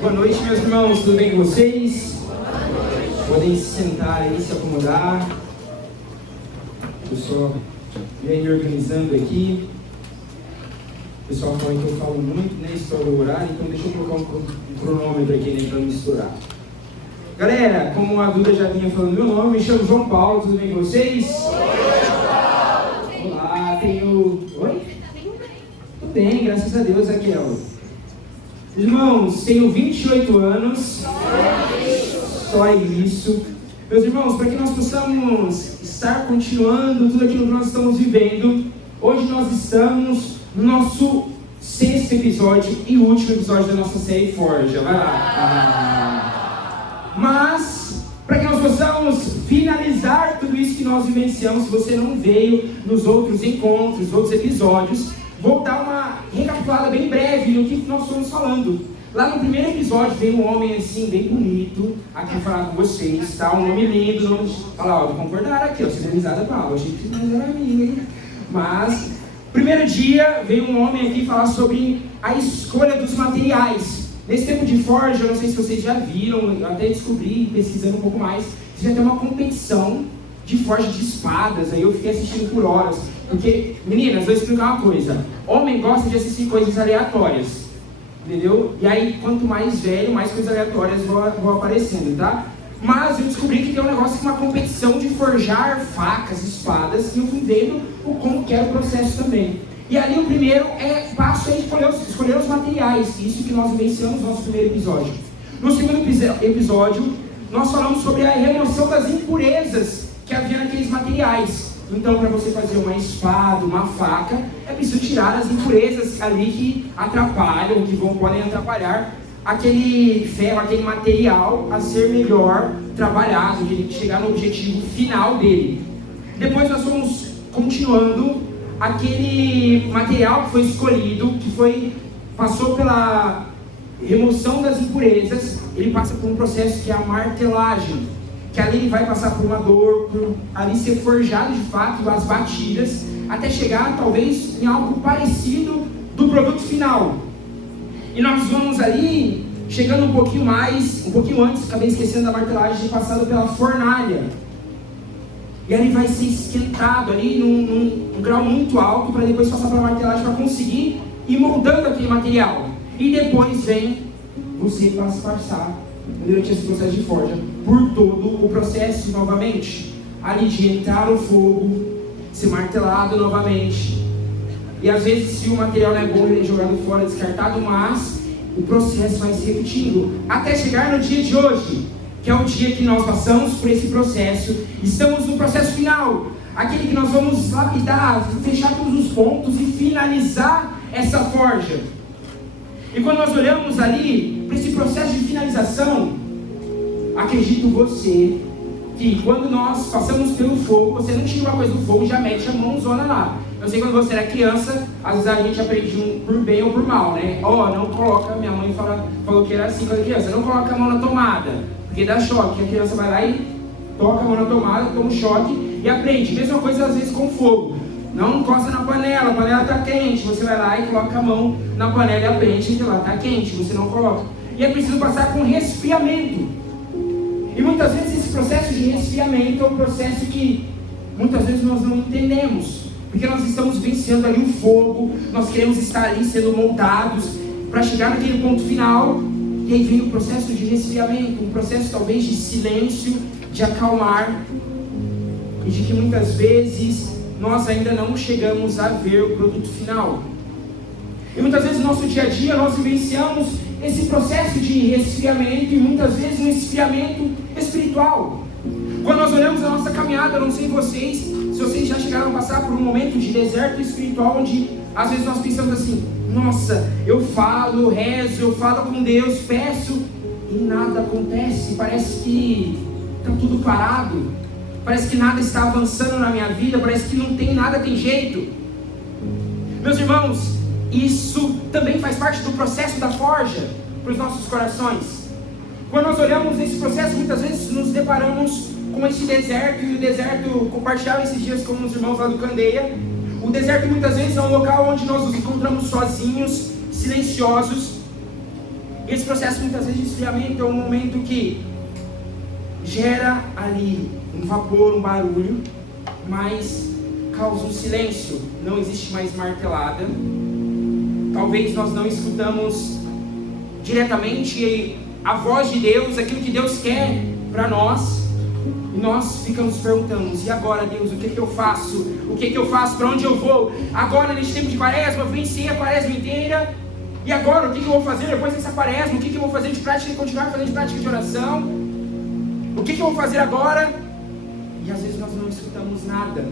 Boa noite, meus irmãos, tudo bem com vocês? Podem se sentar aí, se acomodar. Eu só venho organizando aqui. O pessoal fala que eu falo muito, né? Estoura o horário, então deixa eu colocar um cronômetro aqui, né? Para não estourar. Galera, como a Duda já vinha falando meu nome, me chamo João Paulo, tudo bem com vocês? Olá, tenho... Oi? Tudo bem, graças a Deus, Raquel. Irmãos, tenho 28 anos. Só isso. Meus irmãos, para que nós possamos estar continuando tudo aquilo que nós estamos vivendo, hoje nós estamos no nosso 6º episódio e último episódio da nossa série Forja. Vai lá. Mas, para que nós possamos finalizar tudo isso que nós vivenciamos, se você não veio nos outros encontros, nos outros episódios, vou dar uma recapitulada bem breve no que nós estamos falando. Lá no primeiro episódio veio um homem assim, bem bonito, aqui falar com vocês, tá? Um nome lindo, nome... Olha lá, ó, concordaram aqui, ó, você deu risada pra aula, achei que vocês não eram amigos, hein? Mas, primeiro dia, veio um homem aqui falar sobre a escolha dos materiais. Nesse tempo de Forja, eu não sei se vocês já viram, eu até descobri, pesquisando um pouco mais, já tem uma competição de forja de espadas, aí eu fiquei assistindo por horas. Porque, meninas, vou explicar uma coisa. Homem gosta de assistir coisas aleatórias, entendeu? E aí, quanto mais velho, mais coisas aleatórias vão aparecendo, tá? Mas eu descobri que tem um negócio, uma competição de forjar facas, espadas, e eu fui vendo como que era o processo também. E ali o primeiro passo é escolher os materiais, isso que nós vivenciamos no nosso primeiro episódio. No segundo episódio, nós falamos sobre a remoção das impurezas que havia naqueles materiais. Então, para você fazer uma espada, uma faca, é preciso tirar as impurezas ali que atrapalham, podem atrapalhar aquele ferro, aquele material a ser melhor trabalhado, de chegar no objetivo final dele. Depois nós fomos continuando aquele material que foi escolhido, passou pela remoção das impurezas, ele passa por um processo que é a martelagem. Que ali ele vai passar por uma dor, por ali ser forjado de fato, as batidas, até chegar talvez em algo parecido do produto final. E nós vamos ali, chegando um pouquinho antes, acabei esquecendo da martelagem, passando pela fornalha. E ali vai ser esquentado ali num grau muito alto, para depois passar pela martelagem para conseguir ir moldando aquele material. E depois vem você passar durante esse processo de forja, por todo o processo novamente, ali de entrar no fogo, ser martelado novamente, e às vezes se o material não é bom, ele é jogado fora, descartado, mas o processo vai se repetindo, até chegar no dia de hoje, que é o dia que nós passamos por esse processo, estamos no processo final, aquele que nós vamos lapidar, fechar todos os pontos e finalizar essa forja. E quando nós olhamos ali para esse processo de finalização, acredito você que quando nós passamos pelo fogo, você não tira uma coisa do fogo e já mete a mãozona lá. Eu sei que quando você era criança, às vezes a gente aprende por bem ou por mal, né? Não coloca, minha mãe falou que era assim quando criança, não coloca a mão na tomada, porque dá choque. A criança vai lá e toca a mão na tomada, toma um choque e aprende. Mesma coisa às vezes com fogo. Não encosta na panela, a panela está quente, você vai lá e coloca a mão na panela e aprende que lá está quente, você não coloca. E é preciso passar com resfriamento. E muitas vezes esse processo de resfriamento é um processo que muitas vezes nós não entendemos. Porque nós estamos vencendo ali o fogo, nós queremos estar ali sendo moldados para chegar naquele ponto final. E aí vem o processo de resfriamento, um processo talvez de silêncio, de acalmar. E de que muitas vezes nós ainda não chegamos a ver o produto final. E muitas vezes no nosso dia a dia nós vivenciamos esse processo de resfriamento e muitas vezes um esfriamento espiritual. Quando nós olhamos a nossa caminhada, eu não sei vocês, se vocês já chegaram a passar por um momento de deserto espiritual, onde às vezes nós pensamos assim, nossa, eu falo, eu rezo, eu falo com Deus, peço, e nada acontece, parece que está tudo parado. Parece que nada está avançando na minha vida, parece que nada tem jeito. Meus irmãos, isso também faz parte do processo da forja para os nossos corações. Quando nós olhamos nesse processo, muitas vezes nos deparamos com esse deserto, e o deserto, compartilhava esses dias com os irmãos lá do Candeia. O deserto muitas vezes é um local onde nós nos encontramos sozinhos, silenciosos, E esse processo muitas vezes de esfriamento é um momento que gera ali um vapor, um barulho, mas causa um silêncio. Não existe mais martelada. Talvez nós não escutamos diretamente a voz de Deus, aquilo que Deus quer para nós. E nós ficamos perguntando: e agora, Deus, o que eu faço? O que eu faço? Para onde eu vou? Agora, nesse tempo de quaresma, eu venci a quaresma inteira. E agora, o que eu vou fazer depois dessa quaresma? O que eu vou fazer de prática e continuar fazendo de prática de oração? O que eu vou fazer agora? E às vezes nós não escutamos nada.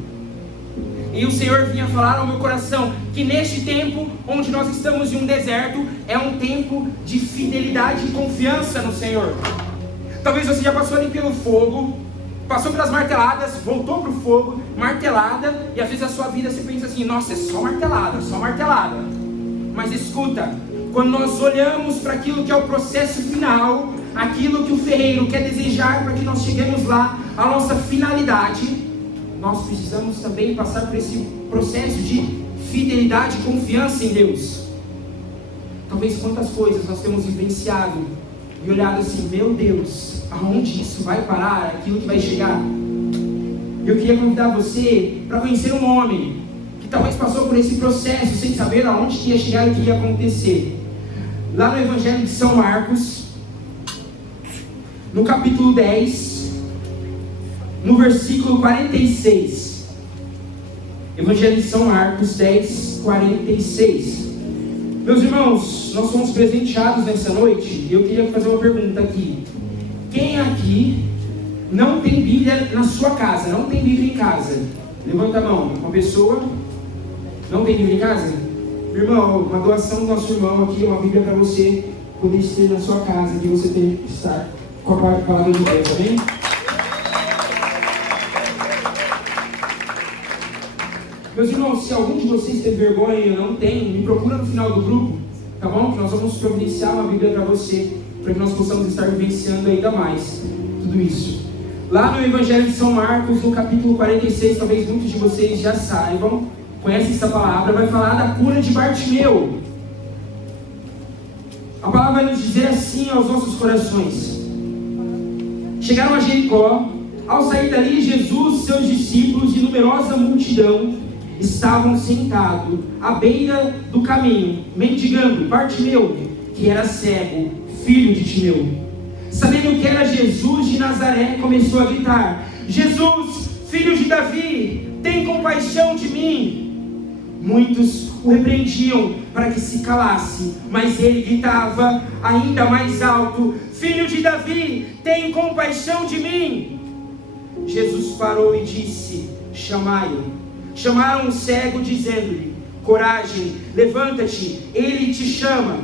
E o Senhor vinha falar ao meu coração que neste tempo onde nós estamos em um deserto, é um tempo de fidelidade e confiança no Senhor. Talvez você já passou ali pelo fogo, passou pelas marteladas, voltou para o fogo, martelada, e às vezes a sua vida você pensa assim: nossa, é só martelada, só martelada. Mas escuta, quando nós olhamos para aquilo que é o processo final, aquilo que o ferreiro quer desejar para que nós cheguemos lá, a nossa finalidade, nós precisamos também passar por esse processo de fidelidade e confiança em Deus. Talvez quantas coisas nós temos vivenciado e olhado assim: meu Deus, aonde isso vai parar, aquilo que vai chegar? Eu queria convidar você para conhecer um homem que talvez passou por esse processo sem saber aonde que ia chegar e o que ia acontecer. Lá no Evangelho de São Marcos, no capítulo 10, no versículo 46. Evangelho de São Marcos 10, 46. Meus irmãos, nós fomos presenteados nessa noite e eu queria fazer uma pergunta aqui. Quem aqui não tem Bíblia na sua casa? Não tem Bíblia em casa? Levanta a mão. Uma pessoa não tem Bíblia em casa? Irmão, uma doação do nosso irmão aqui, uma Bíblia para você poder ter na sua casa, que você tem que estar com a palavra de Deus, amém? Meus irmãos, se algum de vocês tem vergonha e eu não tenho, me procura no final do grupo, tá bom? Que nós vamos providenciar uma Bíblia para você, para que nós possamos estar vivenciando ainda mais tudo isso. Lá no Evangelho de São Marcos, no capítulo 46, talvez muitos de vocês já saibam, conhecem essa palavra, vai falar da cura de Bartimeu. A palavra vai nos dizer assim aos nossos corações: chegaram a Jericó. Ao sair dali, Jesus, seus discípulos e numerosa multidão estavam sentados à beira do caminho, mendigando. Bartimeu, que era cego, filho de Timeu, sabendo que era Jesus de Nazaré, começou a gritar: Jesus, filho de Davi, tem compaixão de mim. Muitos o repreendiam para que se calasse, mas ele gritava ainda mais alto: Filho de Davi, tem compaixão de mim. Jesus parou e disse: chamai-o. Chamaram o cego, dizendo-lhe: coragem, levanta-te, ele te chama.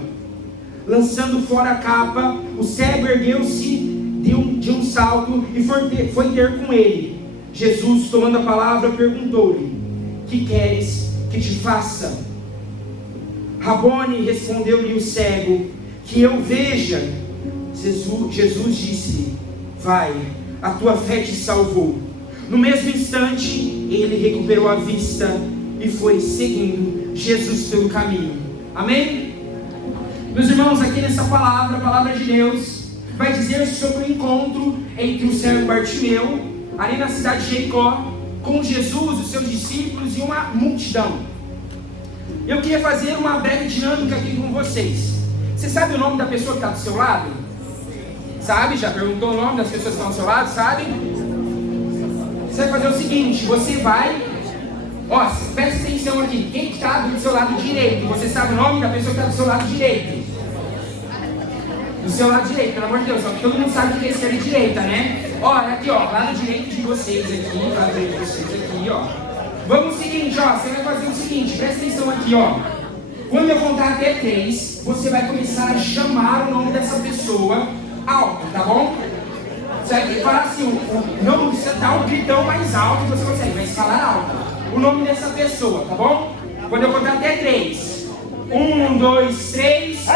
Lançando fora a capa, o cego ergueu-se de um salto e foi ter com ele. Jesus, tomando a palavra, perguntou-lhe: que queres que te faça? Rabone, respondeu-lhe o cego, que eu veja. Jesus disse-lhe: vai, a tua fé te salvou. No mesmo instante, ele recuperou a vista e foi seguindo Jesus pelo caminho. Amém? Meus irmãos, aqui nessa palavra, a palavra de Deus vai dizer sobre o encontro entre o cego Bartimeu, ali na cidade de Jericó, com Jesus, os seus discípulos e uma multidão. Eu queria fazer uma breve dinâmica aqui com vocês. Você sabe o nome da pessoa que está do seu lado? Sabe? Já perguntou o nome das pessoas que estão do seu lado? Sabe? Você vai fazer o seguinte: você vai... Ó, presta atenção aqui. Quem está do seu lado direito? Você sabe o nome da pessoa que está do seu lado direito? Do seu lado direito, pelo amor de Deus. Ó, todo mundo sabe que é esquerda e direita, né? Olha aqui, ó, lado direito de vocês aqui, lado direito de vocês aqui, ó. Vamos o seguinte, ó, você vai fazer o seguinte, presta atenção aqui, ó. Quando eu contar até 3, você vai começar a chamar o nome dessa pessoa alto, tá bom? Você vai falar assim, não precisa dar um gritão mais alto que você consegue, mas falar alto o nome dessa pessoa, tá bom? Quando eu contar até 3. 1, 2, 3.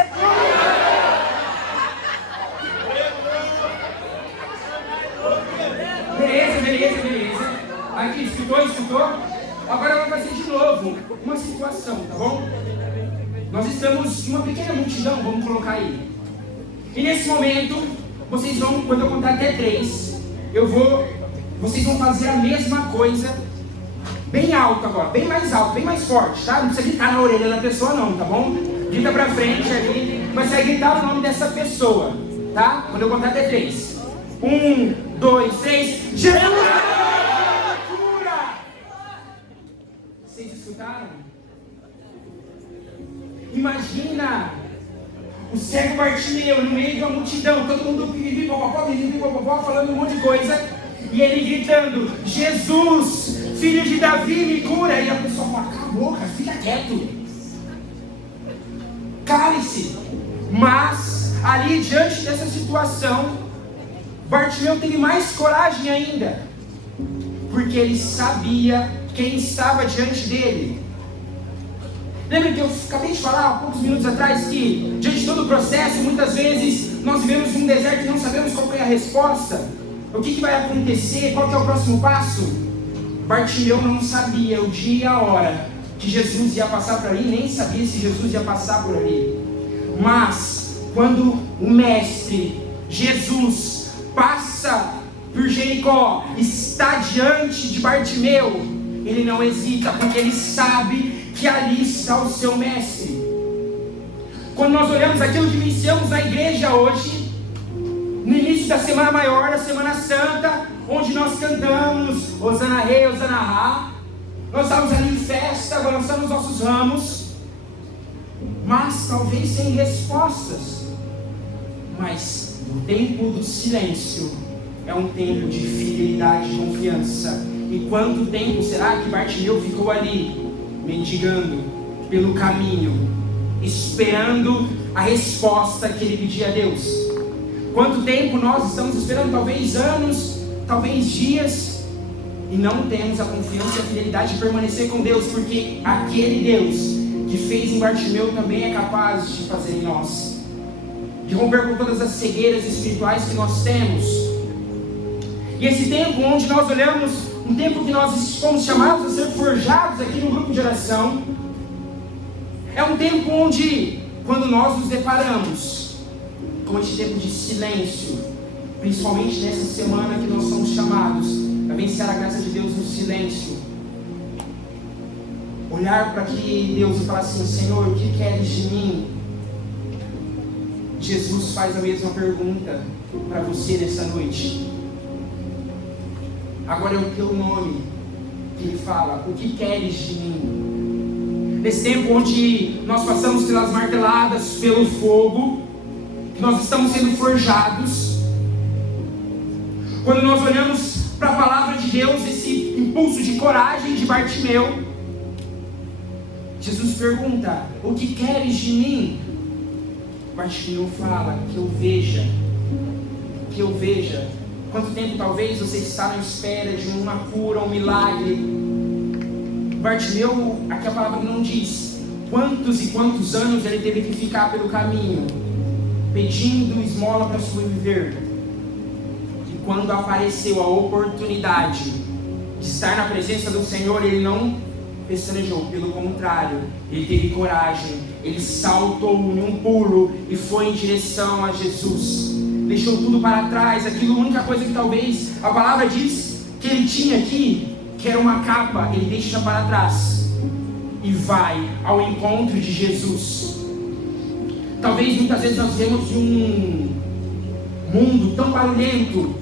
Beleza. Aqui, escutou? Agora vamos fazer de novo uma situação, tá bom? Nós estamos em uma pequena multidão, vamos colocar aí. E nesse momento, vocês vão, quando eu contar até 3, vocês vão fazer a mesma coisa, bem alto agora, bem mais alto, bem mais forte, tá? Não precisa gritar na orelha da pessoa não, tá bom? Grita pra frente ali, mas você vai gritar o nome dessa pessoa, tá? Quando eu contar até 3. 1, 2, 3, Jesus! Cura! Vocês escutaram? Imagina o cego Bartimeu no meio de uma multidão, todo mundo pipipopopó, falando um monte de coisa, e ele gritando: Jesus, filho de Davi, me cura. E a pessoa fala: cala a boca, fica quieto, cale-se. Mas ali, diante dessa situação, Bartimeu teve mais coragem ainda, porque ele sabia quem estava diante dele. Lembra que eu acabei de falar há poucos minutos atrás que, diante de todo o processo, muitas vezes nós vivemos num deserto e não sabemos qual é a resposta, o que vai acontecer, qual que é o próximo passo? Bartimeu não sabia o dia e a hora que Jesus ia passar por ali, nem sabia se Jesus ia passar por ali. Mas, quando o Mestre, Jesus, passa por Jericó, está diante de Bartimeu, ele não hesita, porque ele sabe que ali está o seu Mestre. Quando nós olhamos aquilo que iniciamos na igreja hoje, no início da Semana Maior, da Semana Santa, onde nós cantamos Hosana Rei, Hosana Rá, nós estávamos ali em festa, balançamos nossos ramos, mas talvez sem respostas. Mas o tempo do silêncio é um tempo de fidelidade e confiança. E quanto tempo será que Bartimeu ficou ali, mendigando pelo caminho, esperando a resposta que ele pedia a Deus? Quanto tempo nós estamos esperando? Talvez anos, talvez dias, e não temos a confiança e a fidelidade de permanecer com Deus, porque aquele Deus que fez em Bartimeu também é capaz de fazer em nós, de romper com todas as cegueiras espirituais que nós temos. E esse tempo onde nós olhamos, um tempo que nós fomos chamados a ser forjados aqui no grupo de oração, é um tempo onde, quando nós nos deparamos com esse tempo de silêncio, principalmente nessa semana que nós somos chamados a vencer a graça de Deus no silêncio, olhar para que Deus e falar assim: Senhor, o que queres de mim? Jesus faz a mesma pergunta para você nessa noite. Agora é o teu nome que ele fala: o que queres de mim? Nesse tempo onde nós passamos pelas marteladas, pelo fogo, que nós estamos sendo forjados, quando nós olhamos para a palavra de Deus, esse impulso de coragem de Bartimeu, Jesus pergunta: o que queres de mim? Bartimeu fala: que eu veja, que eu veja. Quanto tempo talvez você está à espera de uma cura, um milagre? Bartimeu, aqui a palavra não diz quantos e quantos anos ele teve que ficar pelo caminho, pedindo esmola para sobreviver. E quando apareceu a oportunidade de estar na presença do Senhor, ele não pestanejou, pelo contrário, ele teve coragem, ele saltou em um pulo e foi em direção a Jesus. Deixou tudo para trás, aquilo, a única coisa que talvez a palavra diz que ele tinha aqui, que era uma capa, ele deixa para trás e vai ao encontro de Jesus. Talvez muitas vezes nós vemos um mundo tão barulhento,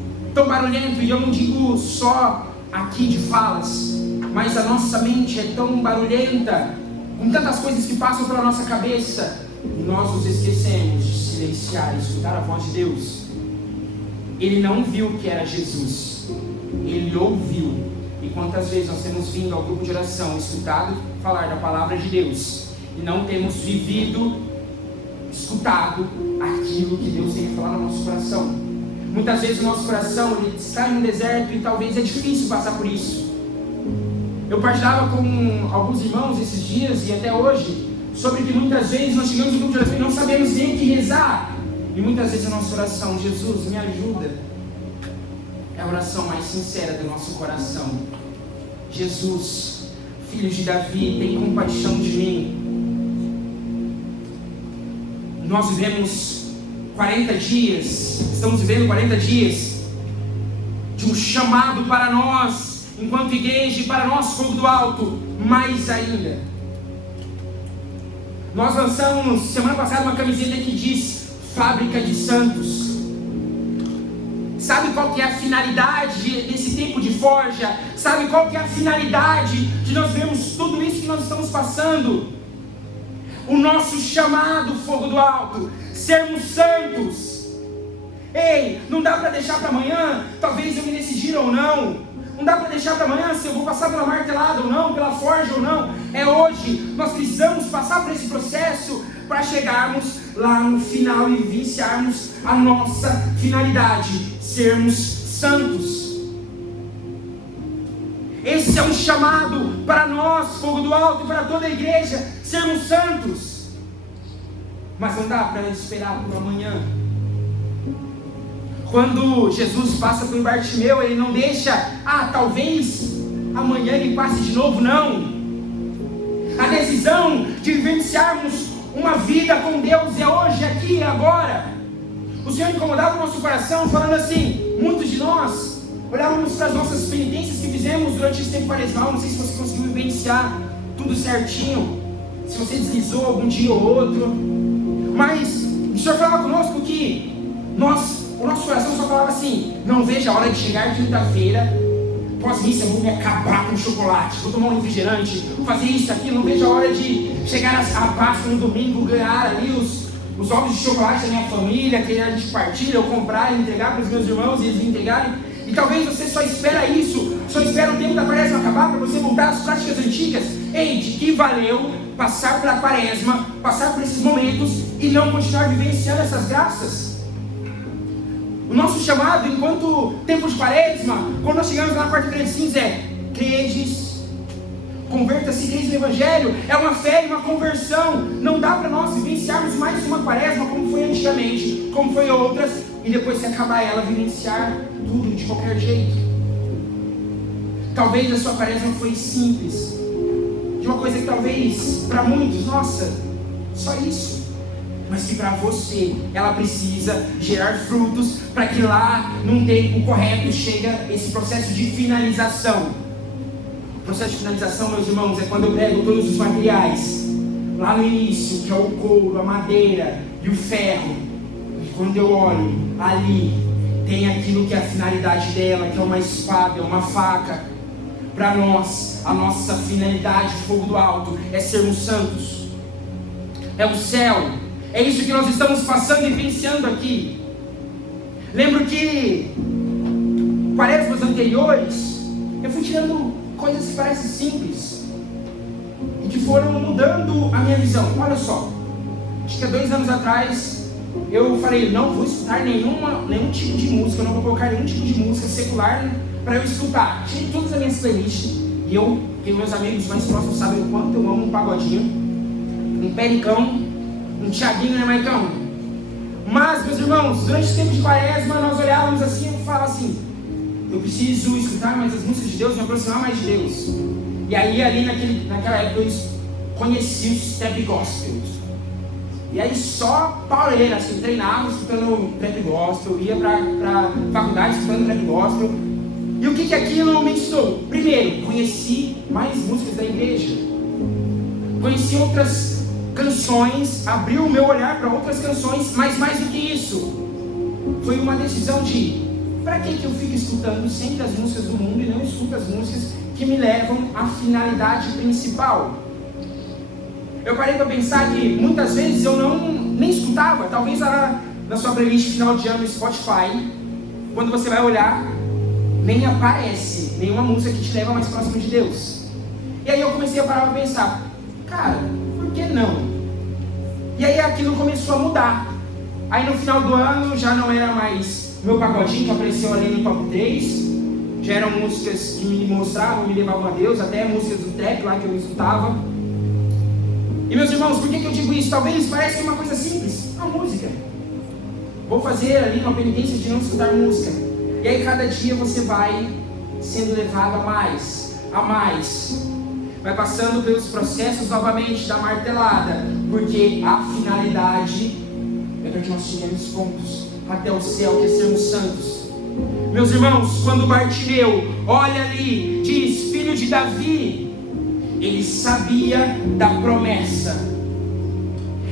e eu não digo só aqui de falas, mas a nossa mente é tão barulhenta, com tantas coisas que passam pela nossa cabeça, e nós nos esquecemos de silenciar e escutar a voz de Deus. Ele não viu que era Jesus, ele ouviu. E quantas vezes nós temos vindo ao grupo de oração, escutado falar da palavra de Deus, e não temos vivido, escutado aquilo que Deus tem a falar no nosso coração. Muitas vezes o nosso coração ele está em um deserto e talvez é difícil passar por isso. Eu partilhava com alguns irmãos esses dias e até hoje, sobre que muitas vezes nós chegamos no grupo de oração e não sabemos nem o que rezar. E muitas vezes a nossa oração: Jesus, me ajuda, é a oração mais sincera do nosso coração. Jesus, filho de Davi, tem compaixão de mim. Nós vivemos 40 dias, estamos vivendo 40 dias de um chamado para nós, enquanto igreja, e para nós, Fogo do Alto, mais ainda. Nós lançamos semana passada uma camiseta que diz Fábrica de Santos. Sabe qual que é a finalidade desse tempo de forja? Sabe qual que é a finalidade de nós vermos tudo isso que nós estamos passando? O nosso chamado, Fogo do Alto, sermos santos. Ei, não dá para deixar para amanhã, talvez eu me decidir ou não. Não dá para deixar para amanhã se eu vou passar pela martelada ou não, pela forja ou não. É hoje. Nós precisamos passar por esse processo para chegarmos lá no final e vivenciarmos a nossa finalidade, sermos santos. Esse é um chamado para nós, Fogo do Alto, e para toda a igreja, sermos santos. Mas não dá para esperar por amanhã. Quando Jesus passa por Bartimeu, ele não deixa, talvez amanhã ele passe de novo, não. A decisão de vivenciarmos uma vida com Deus é hoje, aqui e agora. O Senhor incomodava o nosso coração, falando assim, muitos de nós olhávamos para as nossas penitências que fizemos durante esse tempo quaresmal. Não sei se você conseguiu vivenciar tudo certinho, se você deslizou algum dia ou outro, mas o Senhor falava conosco que o nosso coração só falava assim, não vejo a hora de chegar quinta-feira, pós-missa eu vou me acabar com chocolate, vou tomar um refrigerante, vou fazer isso, aquilo, não vejo a hora de chegar a Páscoa no domingo, ganhar ali os ovos de chocolate da minha família, que a gente partilha, eu comprar e entregar para os meus irmãos e eles me entregarem. E talvez você só espera isso, só espera o tempo da quaresma acabar para você voltar às práticas antigas. Ei, de que valeu passar pela quaresma, passar por esses momentos e não continuar vivenciando essas graças? O nosso chamado, enquanto tempo de quaresma, quando nós chegamos lá na quarta-feira de cinza, é credes, converta-se, credes no Evangelho, é uma fé e uma conversão. Não dá para nós vivenciarmos mais uma quaresma como foi antigamente, como foi outras, e depois se acabar ela, vivenciar tudo de qualquer jeito. Talvez a sua quaresma foi simples, de uma coisa que talvez para muitos, nossa, só isso. Mas que para você, ela precisa gerar frutos, para que lá, num tempo correto, chega esse processo de finalização. O processo de finalização, meus irmãos, é quando eu pego todos os materiais, lá no início, que é o couro, a madeira e o ferro, e quando eu olho, ali, tem aquilo que é a finalidade dela, que é uma espada, é uma faca. Para nós, a nossa finalidade de Fogo do Alto é sermos santos, é o céu. É isso que nós estamos passando e vivenciando aqui. Lembro que quaresmas anteriores eu fui tirando coisas que parecem simples e que foram mudando a minha visão. Olha só, acho que há 2 anos atrás eu falei, não vou escutar nenhum tipo de música, eu não vou colocar nenhum tipo de música secular para eu escutar. Tirei todas as minhas playlists e eu, que meus amigos mais próximos sabem o quanto eu amo um pagodinho, um pericão, um Thiaguinho, né, Maicão? Mas, meus irmãos, durante o tempo de quaresma, nós olhávamos assim e falávamos assim, eu preciso escutar mais as músicas de Deus, me aproximar mais de Deus. E aí, ali naquela época, eu conheci o Step Gospel. E aí, só pauleira, assim, treinava escutando Trap Gospel, ia pra faculdade escutando Trap Gospel. E o que aquilo me ensinou? Primeiro, conheci mais músicas da igreja. Conheci outras canções, abriu o meu olhar para outras canções, mas mais do que isso, foi uma decisão de, para que eu fico escutando sempre as músicas do mundo e não escuto as músicas que me levam à finalidade principal? Eu parei para pensar que muitas vezes eu nem escutava, talvez lá na sua playlist final de ano no Spotify, quando você vai olhar, nem aparece nenhuma música que te leva mais próximo de Deus. E aí eu comecei a parar para pensar, cara, por que não? E aí aquilo começou a mudar. Aí no final do ano já não era mais meu pagodinho que apareceu ali no top 3, já eram músicas que me mostravam, me levavam a Deus, até músicas do trap lá que eu escutava. E meus irmãos, por que eu digo isso? Talvez pareça uma coisa simples, a música. Vou fazer ali uma penitência de não escutar música. E aí cada dia você vai sendo levado a mais, vai passando pelos processos novamente da martelada, porque a finalidade é para que nós cheguemos pontos até o céu, que é sermos santos. Meus irmãos, quando Bartimeu olha ali, diz, filho de Davi, ele sabia da promessa.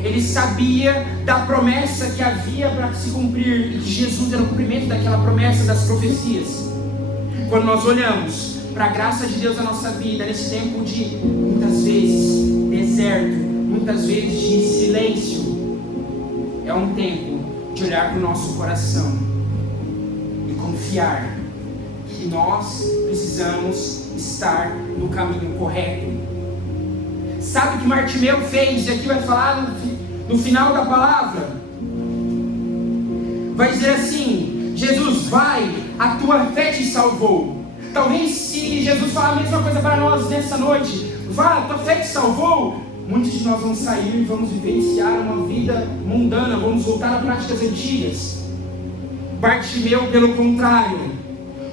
Ele sabia da promessa que havia para se cumprir, e que Jesus era o cumprimento daquela promessa, das profecias. Quando nós olhamos para a graça de Deus na nossa vida, nesse tempo de, muitas vezes, deserto, muitas vezes de silêncio, é um tempo de olhar para o nosso coração e confiar que nós precisamos estar no caminho correto. Sabe o que Bartimeu fez? E aqui vai falar no final da palavra. Vai dizer assim: Jesus, vai, a tua fé te salvou. Talvez se Jesus falar a mesma coisa para nós nessa noite, vá, a tua fé te salvou, muitos de nós vamos sair e vamos vivenciar uma vida mundana, vamos voltar a práticas antigas. Bartimeu, pelo contrário,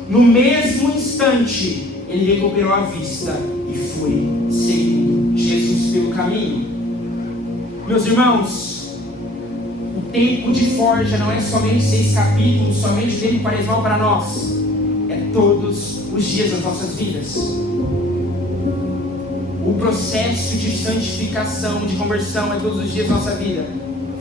no mesmo instante, ele recuperou a vista e foi seguindo Jesus pelo caminho. Meus irmãos, o tempo de forja não é somente 6 capítulos, somente o tempo quaresmal para nós, é todos os dias das nossas vidas. O processo de santificação, de conversão, é todos os dias da nossa vida.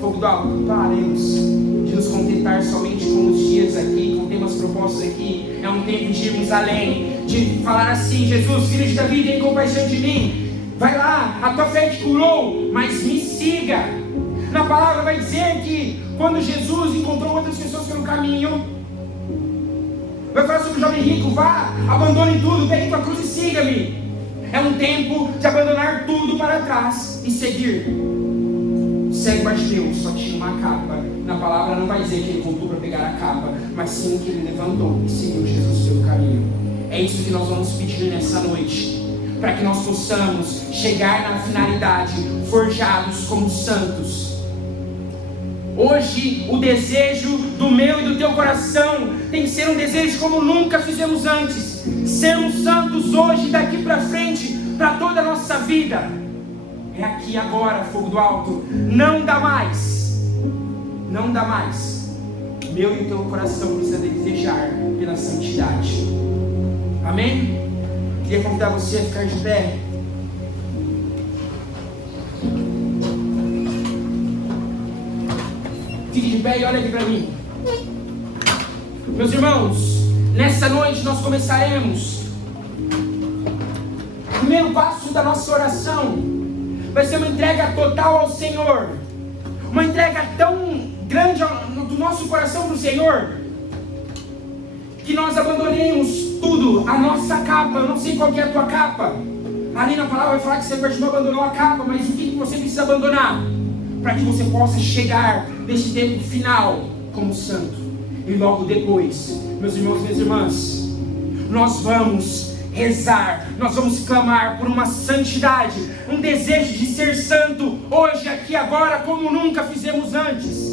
Fogo do alto, paremos de nos contentar somente com os dias aqui, com temas propostos aqui. É um tempo de irmos além, de falar assim: Jesus, filho de Davi, tem compaixão de mim. Vai lá, a tua fé te curou, mas me siga. Na palavra vai dizer que quando Jesus encontrou outras pessoas pelo caminho, vai falar sobre o jovem rico: vá, abandone tudo, pegue tua cruz e siga-me. É um tempo de abandonar tudo para trás e seguir. Segue Bartimeu, só tinha uma capa. Na palavra não vai dizer que ele voltou para pegar a capa, mas sim que ele levantou e seguiu Jesus pelo caminho. É isso que nós vamos pedir nessa noite, para que nós possamos chegar na finalidade, forjados como santos. Hoje, o desejo do meu e do teu coração tem que ser um desejo como nunca fizemos antes. Sermos santos hoje, daqui para frente, para toda a nossa vida. É aqui agora, fogo do alto. Não dá mais. Não dá mais. Meu e o teu coração precisa desejar pela santidade. Amém? Queria convidar você a ficar de pé. Fique de pé e olha aqui para mim. Meus irmãos, nessa noite nós começaremos. O primeiro passo da nossa oração vai ser uma entrega total ao Senhor. Uma entrega tão grande do nosso coração para o Senhor, que nós abandonemos tudo, a nossa capa. Eu não sei qual que é a tua capa. Ali na palavra vai falar que você não abandonou a capa, mas o que você precisa abandonar? Para que você possa chegar nesse tempo final como santo. E logo depois, meus irmãos e minhas irmãs, nós vamos rezar, nós vamos clamar por uma santidade, um desejo de ser santo, hoje, aqui, agora, como nunca fizemos antes.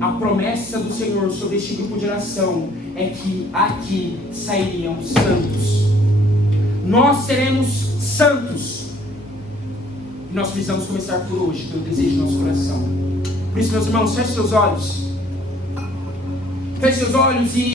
A promessa do Senhor sobre este grupo de oração é que aqui sairiam santos. Nós seremos santos. E nós precisamos começar por hoje, pelo desejo do nosso coração. Por isso, meus irmãos, feche seus olhos. Feche seus olhos e